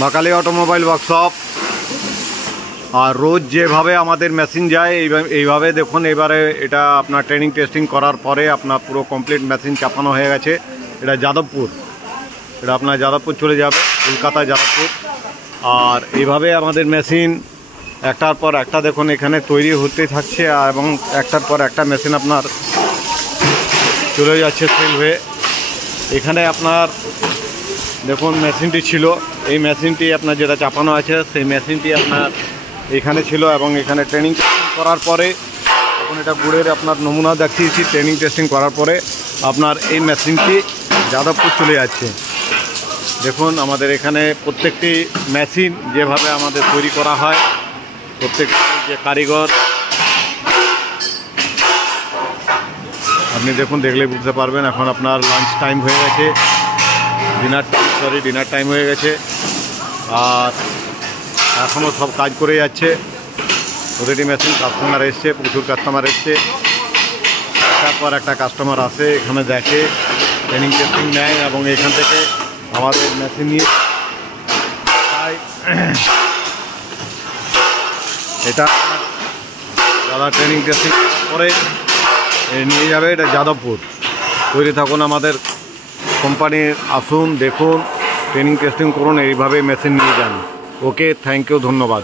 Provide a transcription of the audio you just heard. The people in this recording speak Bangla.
Makali automobile workshop. আর রোজ যেভাবে আমাদের মেশিন যায় এইভাবে দেখুন, এবারে এটা আপনার ট্রেনিং টেস্টিং করার পরে আপনার পুরো কমপ্লিট মেশিন চাপানো হয়ে গেছে। এটা যাদবপুর, এটা আপনার যাদবপুর চলে যাবে, কলকাতায় যাদবপুর। আর এইভাবে আমাদের মেশিন একটার পর একটা দেখুন এখানে তৈরি হতে থাকছে, এবং একটার পর একটা মেশিন আপনার চলে যাচ্ছে সেল হয়ে। এখানে আপনার দেখুন মেশিনটি ছিল, এই মেশিনটি আপনার যেটা চাপানো আছে সেই মেশিনটি আপনার এখানে ছিল, এবং এখানে ট্রেনিং করার পরে এখন এটা গুড়ের আপনার নমুনা দেখিয়েছি। ট্রেনিং টেস্টিং করার পরে আপনার এই মেশিনটি যাদবপুর চলে যাচ্ছে। দেখুন আমাদের এখানে প্রত্যেকটি মেশিন যেভাবে আমাদের তৈরি করা হয়, প্রত্যেকটি যে কারিগর আপনি দেখুন, দেখলে বুঝতে পারবেন। এখন আপনার লাঞ্চ টাইম হয়ে গেছে, ডিনার টাইম হয়ে গেছে, আর এখনও সব কাজ করে যাচ্ছে। প্রতিটি মেশিন কাস্টমার এসছে, প্রচুর কাস্টমার এসছে, একটার পর একটা কাস্টমার আসে, এখানে দেখে, ট্রেনিং টেস্টিং নেয়, এবং এখান থেকে আমাদের মেশিন নিয়ে এটা যারা ট্রেনিং টেস্টিং করে নিয়ে যাবে এটা যাদবপুর। তৈরি থাকুন আমাদের কোম্পানির, আসুন দেখুন, ট্রেনিং টেস্টিং করুন, এইভাবে মেশিন নিয়ে যান। ওকে, থ্যাংক ইউ, ধন্যবাদ।